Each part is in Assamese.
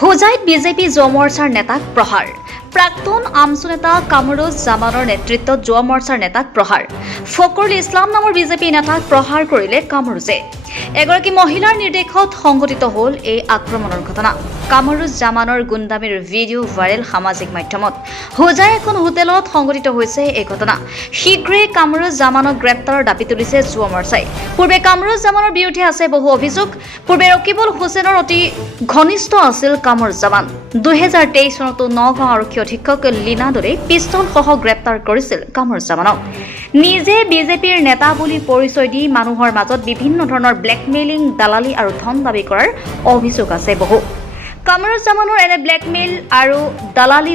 হোজাইত বিজেপি যুৱ মৰ্চাৰ নেতাক প্ৰহাৰ। প্ৰাক্তন আমচু নেতা কামৰুজ জামানৰ নেতৃত্বত যুৱ মৰ্চাৰ নেতাক প্ৰহাৰ। ফকৰুল ইছলাম নামৰ বিজেপি নেতাক প্ৰহাৰ কৰিলে কামৰুজে। এগৰাকী মহিলাৰ নিৰ্দেশত সংঘটিত হ'ল এই আক্ৰমণৰ ঘটনা। কামৰুজ জামানৰ গুণ্ডামীৰ ভিডিঅ' ভাইৰেল সামাজিক মাধ্যমত। হোজাইৰ এখন হোটেলত সংঘটিত হৈছে এই ঘটনা। শীঘ্ৰেই কামৰুজ জামানক গ্ৰেপ্তাৰৰ দাবী তুলিছে যুৱ মৰ্চাই। পূৰ্বে কামৰুজ জামানৰ বিৰুদ্ধে আছে বহু অভিযোগ। পূৰ্বে ৰকিবুল হুছেইনৰ অতি ঘনিষ্ঠ আছিল কামৰুজ জামান। 2023 চনতো নগাঁও আৰক্ষী অধীক্ষক লীনা দৰে পিষ্টলসহ গ্ৰেপ্তাৰ কৰিছিল কামৰুজ জামানক। নিজে বিজেপিৰ নেতা বুলি পৰিচয় দি মানুহৰ মাজত বিভিন্ন ধৰণৰ ব্লেকমেইলিং, দালালি আৰু ধন দাবী কৰাৰ অভিযোগ আছে বহু। কামৰুজ জামানৰ এনে ব্লেকমেইল আৰু দালালি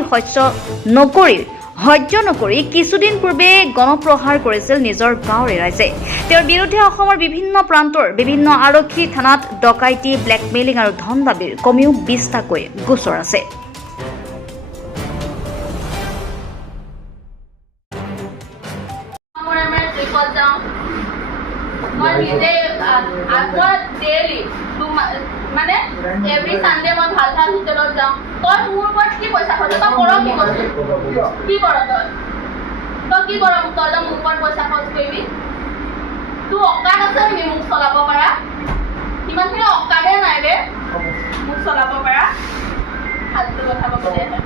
সহ্য নকৰি কিছুদিন পূৰ্বে গণপ্ৰহাৰ কৰিছিল নিজৰ গাঁৱৰে ৰাইজে। তেওঁৰ বিৰুদ্ধে অসমৰ বিভিন্ন প্ৰান্তৰ বিভিন্ন আৰক্ষী থানাত ডকাইতি, ব্লেকমেইলিং আৰু ধন দাবীৰ কমেও 20টাকৈ গোচৰ আছে। মানে এভৰি সানডে মই ভাল ভাল হোটেলত যাওঁ। তই মোৰ ওপৰত কি পইচা খৰচ তই কৰ কি কৰিবি? কি কৰ তই কি কৰ তই যে মোৰ ওপৰত পইচা খৰচ কৰিবি? তোৰ অকাত আছে নেকি মোক চলাব পাৰা? ইমানখিনি অকাদে নাই দে মোক চলাব পাৰা। ফালতু কথা ক'বলৈ আহে।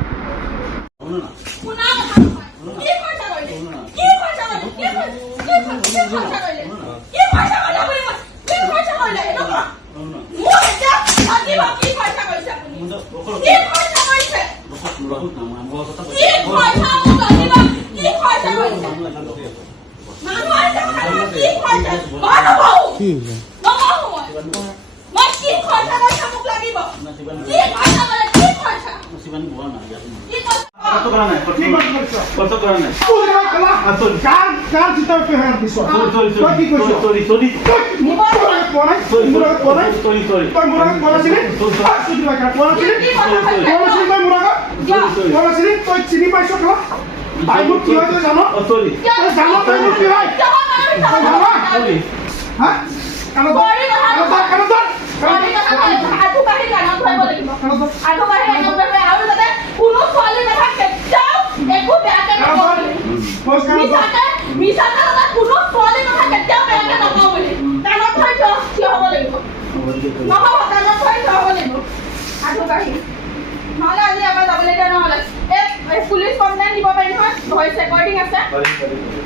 পুলিচ কমপ্লেইন দিব পাৰি নহয়, ভইচ ৰেকৰ্ডিং আছে।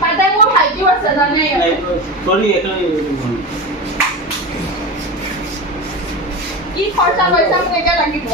তাতে মোৰ ভাইটিও আছে জানে। কি খৰচা পইচা মোক এতিয়া লাগিব।